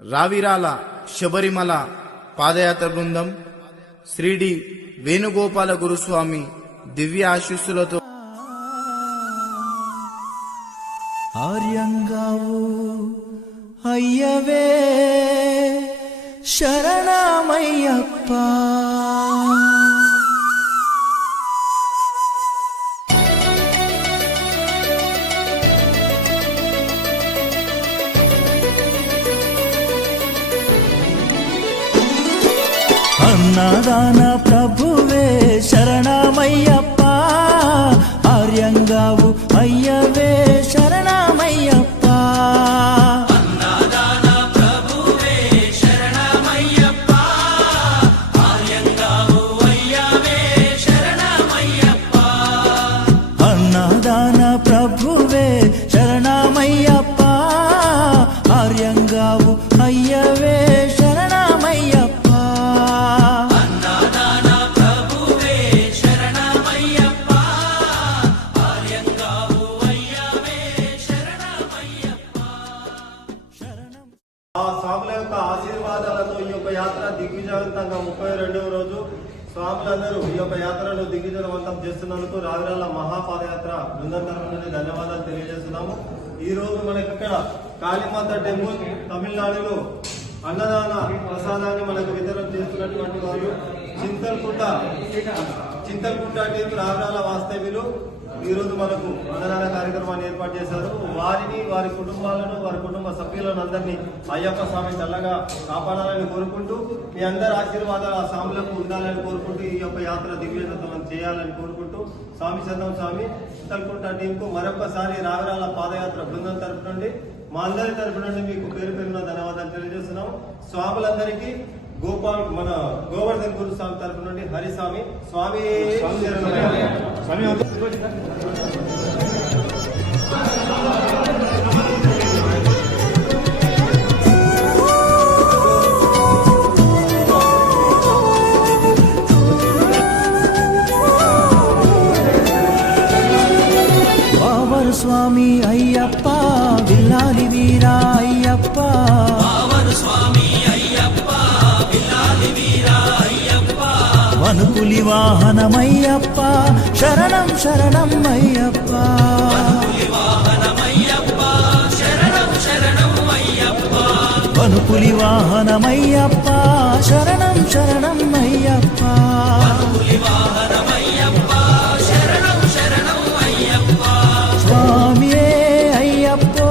రావిరాల శబరిమల పాదయాత్ర బృందం శ్రీడి వేణుగోపాల గురుస్వామి దివ్య ఆశీస్సులతో ఆర్యంగావు అయ్యవే శరణమయ్యప్ప. అన్నదాన ప్రభువే శరణమయ్యప్ప, ఆర్యంగావు అయ్యవే శరణమయ్యప్ప. అన్నదాన ప్రభువే శరణమయ్యప్ప, ఆర్యంగావు అయ్యవే శరణమయ్యప్ప. అన్నదాన ప్రభువే శరణమయ్యప్ప, ఆర్యంగావు అయ్యవే శరణమయ్యప్ప. అన్నదాన ప్రభువే శరణమయ్యప్ప, ఆర్యంగావు అయ్యవే శరణమయ్యప్ప. ఆ స్వాముల యొక్క ఆశీర్వాదాలతో ఈ యొక్క యాత్ర దిగ్విజయవంతంగా 32వ రోజు స్వాములందరూ ఈ యొక్క యాత్రను దిగ్విజయవంతం చేస్తున్నందుకు రావిరాల మహాపాదయాత్ర బృందం తరఫు నుండి ధన్యవాదాలు తెలియజేస్తున్నాము. ఈ రోజు మనకి ఇక్కడ కాళీమాత టెంపుల్ తమిళనాడులో అన్నదాన ప్రసాదాన్ని మనకు వితరణ చేస్తున్నటువంటి వారు చింతల్కుంట టీం రావిరాల వాస్తవ్యులు ఈ రోజు మనకు అన్నదాన కార్యక్రమాన్ని ఏర్పాటు చేశారు. వారిని, వారి కుటుంబాలను, వారి కుటుంబ సభ్యులను అందరినీ అయ్యప్ప స్వామి చల్లగా కాపాడాలని కోరుకుంటూ, మీ అందరి ఆశీర్వాదాలు ఆ స్వాములకు ఉండాలని కోరుకుంటూ, ఈ యొక్క యాత్ర దివ్యవంతం చేయాలని కోరుకుంటూ, స్వామి చందం స్వామి చింతల్కుంట టీంకు మరొకసారి రావిరాల పాదయాత్ర బృందం తరపు నుండి, మా అందరి తరపు నుండి మీకు పేరు పేరున ధన్యవాదాలు తెలియజేస్తున్నాం. స్వాములందరికీ మన గోవర్ధన్ గురు స్వామి తరపు నుండి హరిస్వామి స్వామి వావరు స్వామి అయ్యప్ప, విల్లాలి వీరా అయ్యప్ప. పావన స్వామి అయ్యప్ప, విల్లాలి వీరా అయ్యప్ప. వనుకులి వాహనమయ్యప్ప, శరణం శరణం అయ్యప్ప. వాహనమయ్యప్ప, శరణం శరణం అయ్యప్ప. వనుకులి వాహనమయ్యప్ప, శరణం శరణం అయ్యప్ప. వాహనమయ్యప్ప, శరణం శరణం అయ్యప్ప. స్వామియే అయ్యప్పో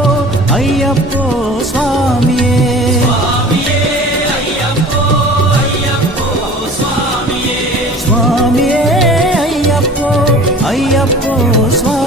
అయ్యప్పో స్వామియే. స్వామియే అయ్యప్పో అయ్యప్పో స్వామియే. స్వామియే అయ్యప్పో అయ్యప్పో స్వామి.